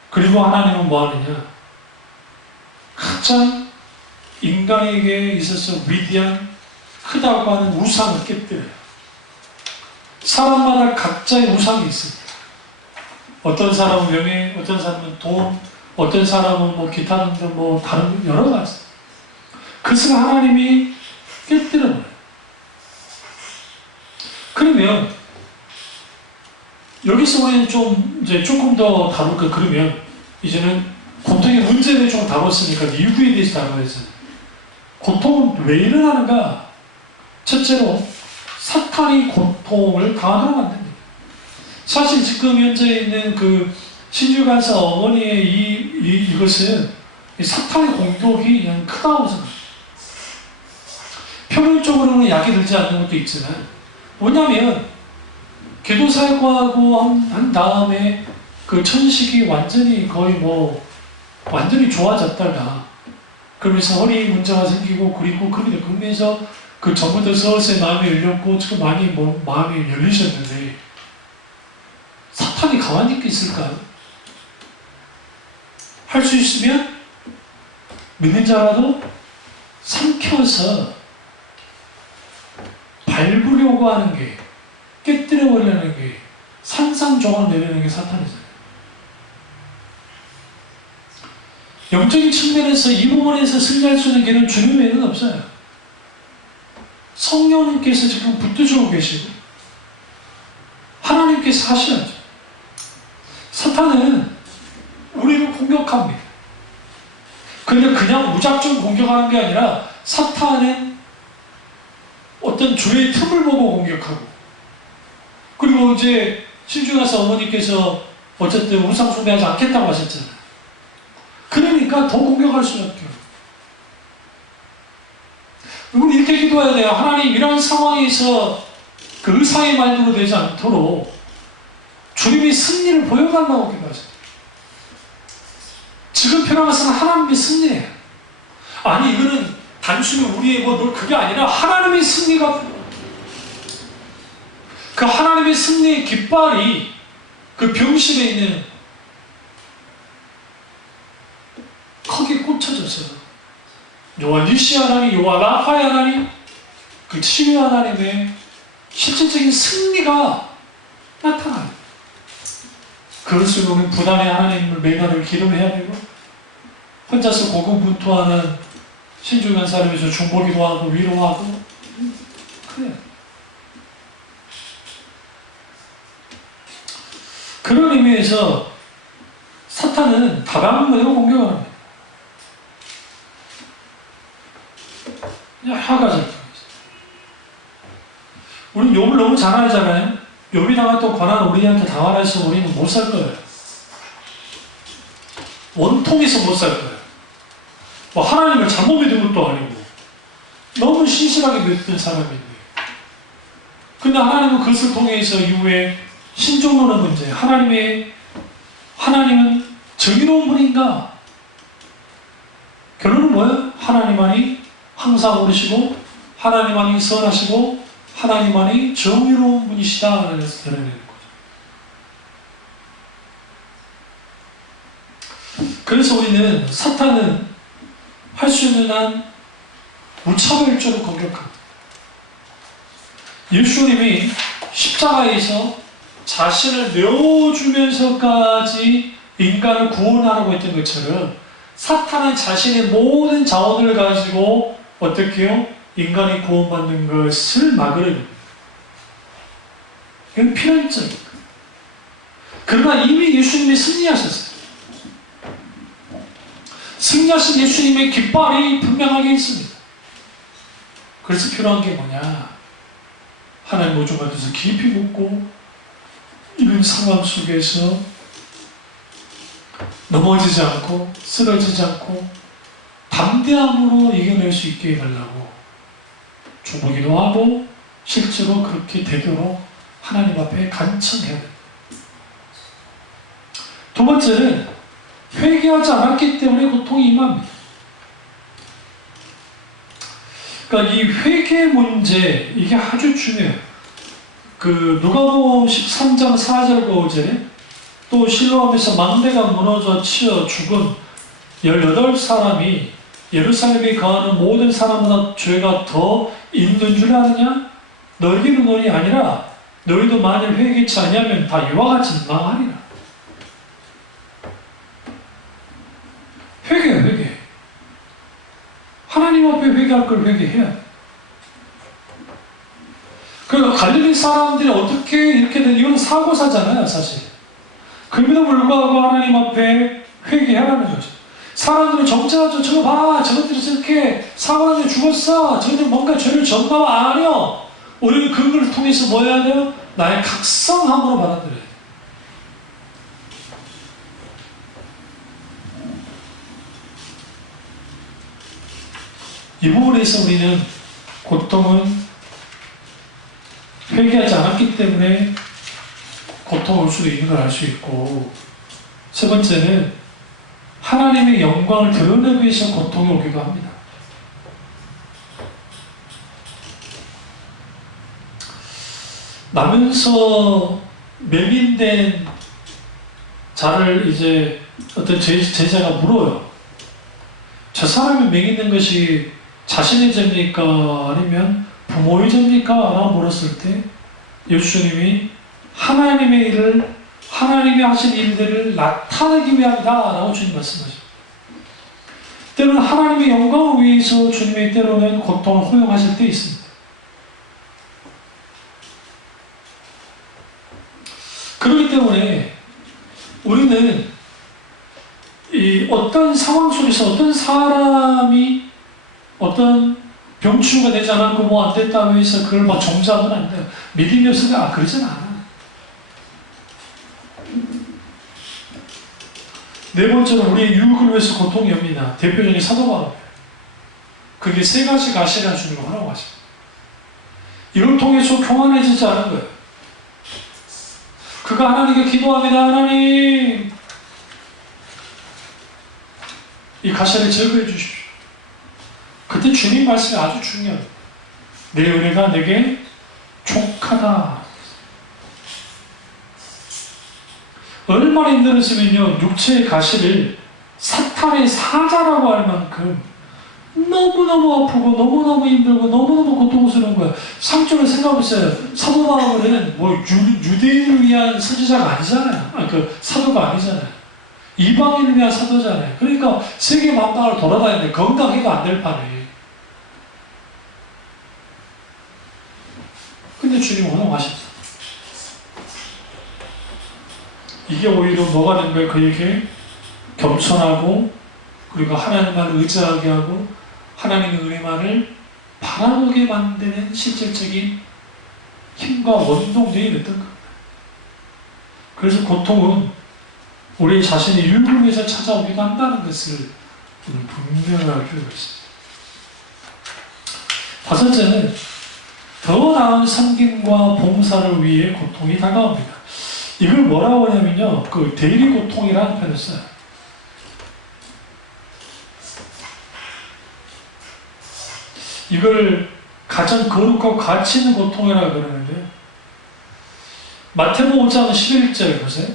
그리고 하나님은 뭐 하느냐? 가장 인간에게 있어서 위대한 크다고 하는 우상을 깨뜨려요. 사람마다 각자의 우상이 있습니다. 어떤 사람은 명예, 어떤 사람은 돈, 어떤 사람은 뭐 기타 등등 뭐 다른 여러 가지. 그것을 하나님이 깨뜨려버려요. 그러면 여기서 우리는 좀 이제 조금 더 다룰까. 그러면 이제는 고통의 문제를 좀 다뤘으니까 이유에 대해서 다뤄야죠. 고통은 왜 일어나는가? 첫째로 사탄이 고통을 강하도록 만듭니다. 사실 지금 현재 있는 그 신주간사 어머니의 이것은 사탄의 공격이 그냥 크다고 생각합니다. 표면적으로는 약이 들지 않는 것도 있지만, 뭐냐면 기도사역하고 한 다음에 그 천식이 완전히 거의 뭐 완전히 좋아졌다가 그러면서 허리 문제가 생기고 그리고 그러면서 그 전부터 서서히 마음이 열렸고 지금 많이 뭐 마음이 열리셨는데 사탄이 가만히 있을까요? 할 수 있으면 믿는 자라도 삼켜서 밟으려고 하는 게, 깨뜨려버리려는 게, 산산조각 내려는 게 사탄이잖아요. 영적인 측면에서 이 부분에서 승리할 수 있는 길은 주님 외에는 없어요. 성령님께서 지금 붙드시고 계시고 하나님께서 하셔야죠. 사탄은 우리를 공격합니다. 그런데 그냥 무작정 공격하는 게 아니라 사탄은 어떤 주의 틈을 보고 공격하고, 그리고 이제 신주가서 어머니께서 어쨌든 우상 숭배하지 않겠다고 하셨잖아요. 그러니까 더 공격할 수밖에 없어요. 우리 이렇게 기도해야 돼요. 하나님, 이런 상황에서 그 의사의 말대로 되지 않도록 주님이 승리를 보여달라고 기도하세요. 지금 필요한 것은 하나님의 승리예요. 아니, 이거는 단순히 우리의 그게 아니라 하나님의 승리가, 그 하나님의 승리의 깃발이 그 병실에 있는 거기에 꽂혀졌어요. 여호와 니시 하나님, 여호와 라파의 하나님, 그 치유 하나님의 실질적인 승리가 나타나요. 그것을 우리는 부단히 하나님을 매일하루 기도해야 되고, 혼자서 고군분투하는 신중한 사람에서 중보기도 하고 위로하고 그래요. 그런 의미에서 사탄은 다방면으로 공격을 합니다. 여러 가지. 우리는 욥을 너무 잘 알잖아요. 욥이 당했던 고난 우리한테 당하라서 우리는 못 살 거예요. 원통해서 못 살 거예요. 뭐 하나님을 잘못 믿은 것도 아니고 너무 신실하게 믿던 사람인데, 근데 하나님은 그것을 통해서 이후에 신종론의 문제, 하나님은 정의로운 분인가? 결론은 뭐예요? 하나님만이 항상 오르시고 하나님만이 선하시고 하나님만이 정의로운 분이시다라는 것을 드러내는 거죠. 그래서 우리는 사탄은 할 수 있는 한 무차별적으로 공격합니다. 예수님이 십자가에서 자신을 내어주면서까지 인간을 구원하라고 했던 것처럼 사탄은 자신의 모든 자원을 가지고 어떻게 해요? 인간이 구원받는 것을 막으려 합니다. 이건 필연적인 거예요. 그러나 이미 예수님이 승리하셨어요. 승리하신 예수님의 깃발이 분명하게 있습니다. 그래서 필요한 게 뭐냐? 하나님 오종을 대해서 깊이 묻고 이런 상황 속에서 넘어지지 않고 쓰러지지 않고 담대함으로 이겨낼 수 있게 해달라고 중보기도 하고 실제로 그렇게 되도록 하나님 앞에 간청해야 됩니다. 두 번째는 회개하지 않았기 때문에 고통이 임합니다. 그러니까 이 회개 문제, 이게 아주 중요해요. 누가복음 13장 4절과 5절에 또 실로암에서 망대가 무너져 치어 죽은 18사람이 예루살렘에 거하는 모든 사람보다 죄가 더 있는 줄 아느냐? 너희는 너희 아니라 너희도 만일 회개치 아니하면 다 이와 같이 망하리라. 회개. 하나님 앞에 회개할 걸 회개해야 돼. 그러니까 갈릴리 사람들이 어떻게 이렇게 된, 이건 사고사잖아요, 사실. 그럼에도 불구하고 하나님 앞에 회개하라는 거죠. 사람들은 정죄하죠. 저거 봐, 저것들이 저렇게 사고나서 죽었어. 저것들 뭔가 죄를 졌나 봐. 아니요. 우리는 그걸 통해서 뭐 해야 돼요? 나의 각성함으로 받아들여야 돼요. 이 부분에서 우리는 고통은 회개하지 않았기 때문에 고통 올 수도 있는 걸 알 수 있고, 세 번째는 하나님의 영광을 드러내기 위해서 고통이 오기도 합니다. 나면서 맹인된 자를 이제 어떤 제자가 물어요. 저 사람이 맹인된 것이 자신의 죄입니까? 아니면 부모의 죄입니까? 라고 물었을 때 예수님이 하나님의 일을, 하나님이 하신 일들을 나타내기 위함이다 라고 주님 말씀하죠. 때로는 하나님의 영광을 위해서 주님이 때로는 고통을 허용하실 때 있습니다. 그렇기 때문에 우리는 이 어떤 상황 속에서 어떤 사람이 어떤 병치유가 되지 않았고 뭐 안 됐다고 해서 그걸 막 정죄하면 안 돼요. 믿음이 없으니까 그러진 않아. 네 번째로 우리의 유익을 위해서 고통이 옵니다. 대표적인 사도바울이에요. 그게 세 가지 가시라는 주님을 활용하십니다. 이걸 통해서 교만해지지 않은 거예요. 그가 하나님께 기도합니다. 하나님, 이 가시를 제거해 주십시오. 그때 주님 말씀이 아주 중요해요. 내 은혜가 내게 족하다. 얼마나 힘들었으면요, 육체의 가시를 사탄의 사자라고 할 만큼 너무너무 아프고 너무너무 힘들고 너무너무 고통스러운 거예요. 상처를 생각해보세요. 사도 바울은 뭐 유대인을 위한 선지자가 아니잖아요. 사도가 아니잖아요. 이방인을 위한 사도잖아요. 그러니까 세계 만방을 돌아다니는데 건강해도 안 될 판에. 근데 주님 허용하십니다. 이게 오히려 뭐가 된 거예요? 그에게 겸손하고 그리고 하나님만 의지하게 하고 하나님의 은혜만을 바라보게 만드는 실질적인 힘과 원동력이 됐던 겁니다. 그래서 고통은 우리 자신의 유익을 위해서 찾아오기도 한다는 것을 분명하게 알고 있습니다. 다섯째는 더 나은 섬김과 봉사를 위해 고통이 다가옵니다. 이걸 뭐라고 하냐면요, 대리 고통이라는 표현을 써요. 이걸 가장 거룩하고 가치 있는 고통이라고 그러는데요. 마태복음 5장 11절 보세요.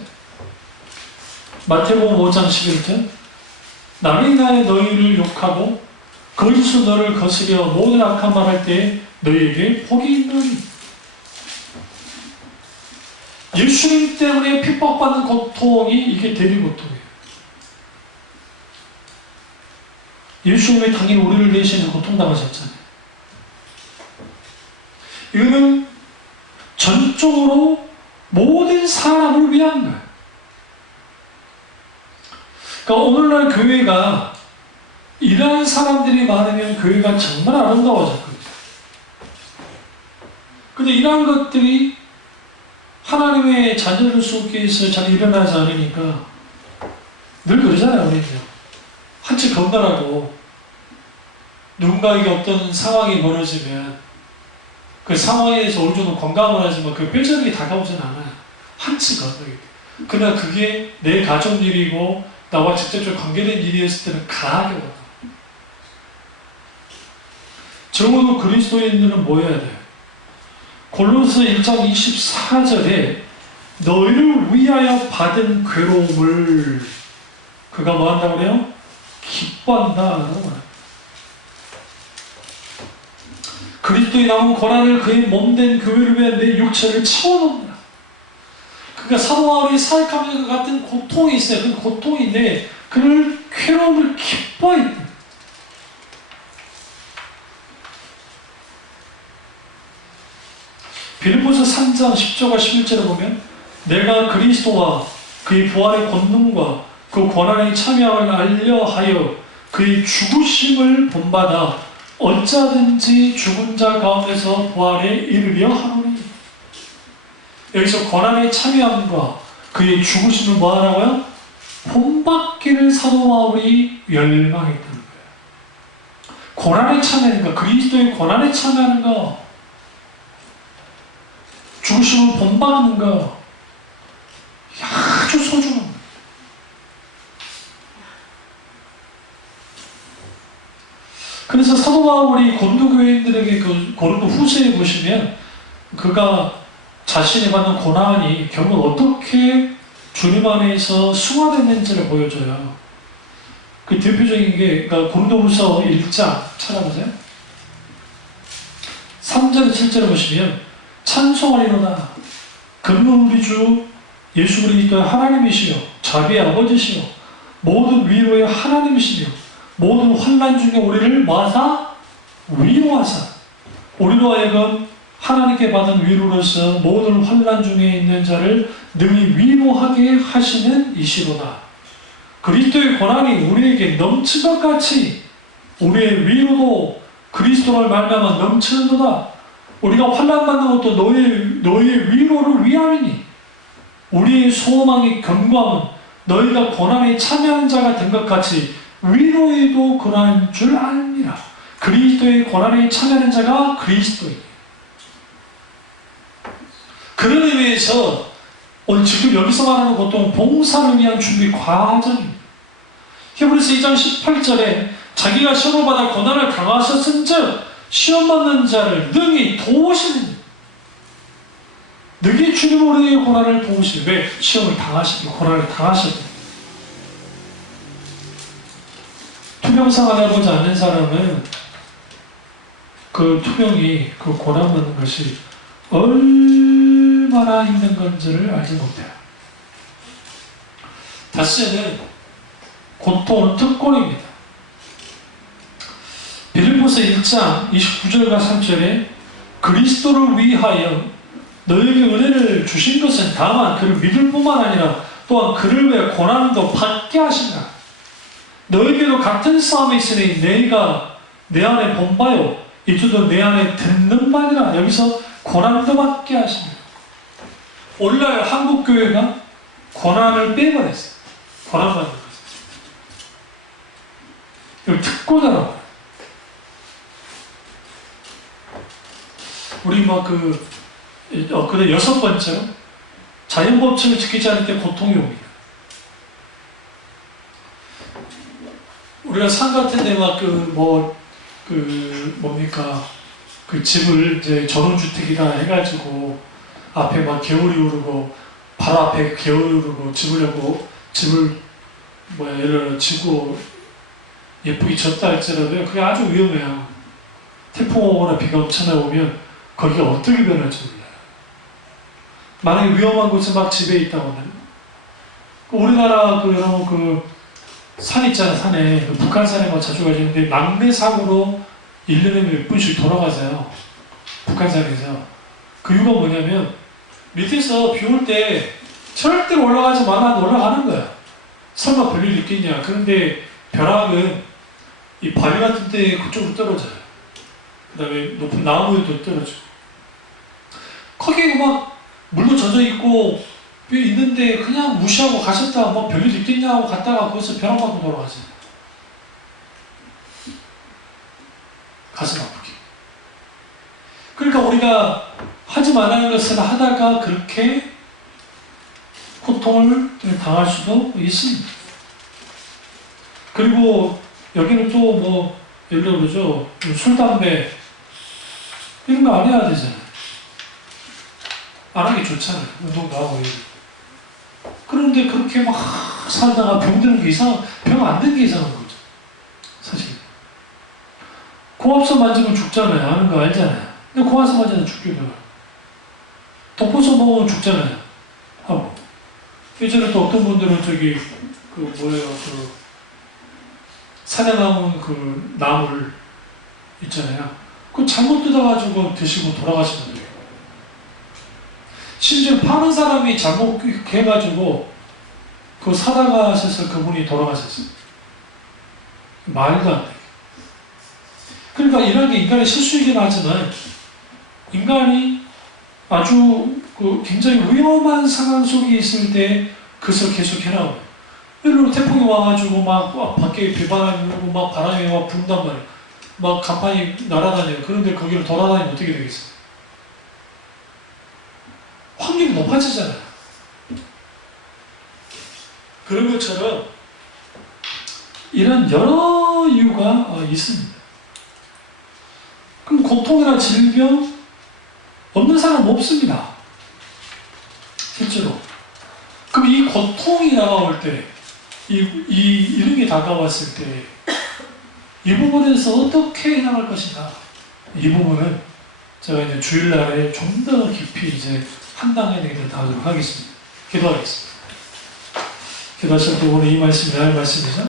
마태복음 5장 11절. 남이 인하여 너희를 욕하고 거짓으로 너를 거스려 모든 악한 말 할 때 너희에게 복이 있느니. 예수님 때문에 핍박받는 고통이 이게 대리 고통이에요. 예수님이 당연히 우리를 대신해서 고통당하셨잖아요. 이거는 전적으로 모든 사람을 위한 거예요. 그러니까 오늘날 교회가 이러한 사람들이 많으면 교회가 정말 아름다워질 겁니다. 근데 이러한 것들이 하나님의 자녀들 속에서 잘 일어나지 않으니까 늘 그러잖아요, 우리는요. 한치 건너라도 누군가에게 어떤 상황이 벌어지면 그 상황에서 어느 정도 건강을 하지만 그 뼈저리게 다가오진 않아요. 한치 건너기. 그러나 그게 내 가족 일이고 나와 직접적으로 관계된 일이었을 때는 강하게 와요. 적어도 그리스도인들은 뭐 해야 돼요? 골로새 1장 24절에 너희를 위하여 받은 괴로움을 그가 뭐 한다고 그래요? 기뻐한다 라고 말합니다. 그리스도의 남은 고난을 그의 몸된 교회를 위해 내 육체를 채워놓는다. 그러니까 사도 바울이 사역하면서 그 같은 고통이 있어요. 그 고통인데 그를 괴로움을 기뻐했다. 빌립보서 3장 10절과 11절을 보면 내가 그리스도와 그의 부활의 권능과 그 권한의 참여함을 알려하여 그의 죽으심을 본받아 어찌하든지 죽은 자 가운데서 부활에 이르려 하노니. 여기서 권한의 참여함과 그의 죽으심을 뭐하라고요? 본받기를 사도 바울이 열망했다는 거예요. 권한에 참여하는 거, 그리스도의 권한에 참여하는 거, 죽으심을 본받는 거 아주 소중한 거예요. 그래서 사도 바울이 고린도 교인들에게 그 고린도 후서에 보시면 그가 자신이 받는 고난이 결국 어떻게 주님 안에서 승화됐는지를 보여줘요. 그 대표적인 게 그러니까 고린도 후서 1장 찾아보세요. 3절 7절을 보시면 찬송하리로다. 그는 우리 주 예수 그리스도의 하나님이시요 자비의 아버지시요 모든 위로의 하나님이시며 모든 환난 중에 우리를 마사 위로하사 우리로 하여금 하나님께 받은 위로로서 모든 환난 중에 있는 자를 능히 위로하게 하시는 이시로다. 그리스도의 고난이 우리에게 넘친 것 같이 우리의 위로도 그리스도를 말미암아 넘치는도다. 우리가 환난받는 것도 너의 위로를 위함이니 우리의 소망이 견고함은 너희가 고난에 참여한 자가 된 것 같이 위로에도 그러한 줄 아느니라. 그리스도의 고난에 참여하는 자가 그리스도이니. 그런 의미에서 오늘 지금 여기서 말하는 고통은 봉사를 위한 준비 과정입니다. 히브리서 2장 18절에 자기가 시험을 받아 고난을 당하셨은즉 시험 받는 자를 능히 도우시는, 능히 주님 우리의 고난을 도우시는. 왜? 시험을 당하시고 고난을 당하셨다. 투병생활 해보지 않는 사람은 그 투병이, 그 고난받는 것이 얼마나 힘든 건지를 알지 못해요. 다시는 고통은 특권입니다. 빌립보서 1장 29절과 3절에 그리스도를 위하여 너에게 은혜를 주신 것은 다만 그를 믿을 뿐만 아니라 또한 그를 위해 고난도 받게 하신다. 너에게도 같은 싸움이 있으니 내가 내 안에 본 바요 이주도 내 안에 듣는 바니라. 여기서 고난도 받게 하신다. 오늘날 한국교회가 고난을 빼버렸어요. 고난받는 것을. 이걸 특권이라고. 우리 그때 6번째로 자연법칙을 지키지 않을 때 고통이 옵니다. 우리가 산 같은 데 그 집을 이제 전원주택이라 해가지고 앞에 막 개울이 오르고 바로 앞에 개울이 오르고 집을 예를 들어 지고 예쁘게 졌다 할지라도 그게 아주 위험해요. 태풍 오거나 비가 엄청나게 오면 거기가 어떻게 변할지 몰라요. 만약에 위험한 곳에 막 집에 있다고는 우리나라 여러분 산 있잖아. 산에 북한산에 뭐 자주 가시는데 낙뢰 사고로 1년에 몇 분씩 돌아가세요. 북한산에서. 그 이유가 뭐냐면 밑에서 비 올 때 절대로 올라가지 말라고 올라가는 거야. 설마 별일 있겠냐. 그런데 벼락은 이 바위 같은 데 그쪽으로 떨어져요. 그 다음에 높은 나무에도 떨어지고. 거기에 막 물로 젖어 있고 있는데 그냥 무시하고 가셨다가 뭐 별일 있겠냐 하고 갔다가 거기서 벼락 맞고 돌아가세요. 가슴 아프게. 그러니까 우리가 하지 말라는 것을 하다가 그렇게 고통을 당할 수도 있습니다. 그리고 여기는 또 뭐 예를 들어 그러죠. 술, 담배 이런 거 안 해야 되잖아요. 안 하기 좋잖아요. 운동도 하고 이런. 그런데 그렇게 막 살다가 병드는 게 병 안 든 게 이상한 거죠. 사실. 고압선 만지면 죽잖아요. 아는 거 알잖아요. 근데 고압선 만지면 죽기도 해요. 독보선 먹으면 죽잖아요. 하고. 예전에 또 어떤 분들은 사냥나무 나물 있잖아요. 그거 잘못 뜯어가지고 드시고 돌아가시는 거예요. 심지어 파는 사람이 잘못 해가지고 그거 사다가 하셔서 그분이 돌아가셨어요. 말도 안 돼. 그러니까 이런 게 인간의 실수이긴 하지만 인간이 아주 굉장히 위험한 상황 속에 있을 때 그것을 계속 해나가요. 예를 들어 태풍이 와가지고 막 밖에 비바람이 불고 막 바람이 막 분단 말이에요. 막 간판이 날아다녀요. 그런데 거기를 돌아다니면 어떻게 되겠어요? 확률이 높아지잖아요. 그런 것처럼 이런 여러 이유가 있습니다. 그럼 고통이나 질병 없는 사람은 없습니다. 실제로. 그럼 이 고통이 다가올 때, 이런 게 다가왔을 때, 이 부분에서 어떻게 해나갈 것인가? 이 부분은 제가 이제 주일날에 좀 더 깊이 이제 한당에 대해 다루도록 하겠습니다. 기도하겠습니다. 기도하실 때 오늘 이 말씀이 나의 말씀이죠?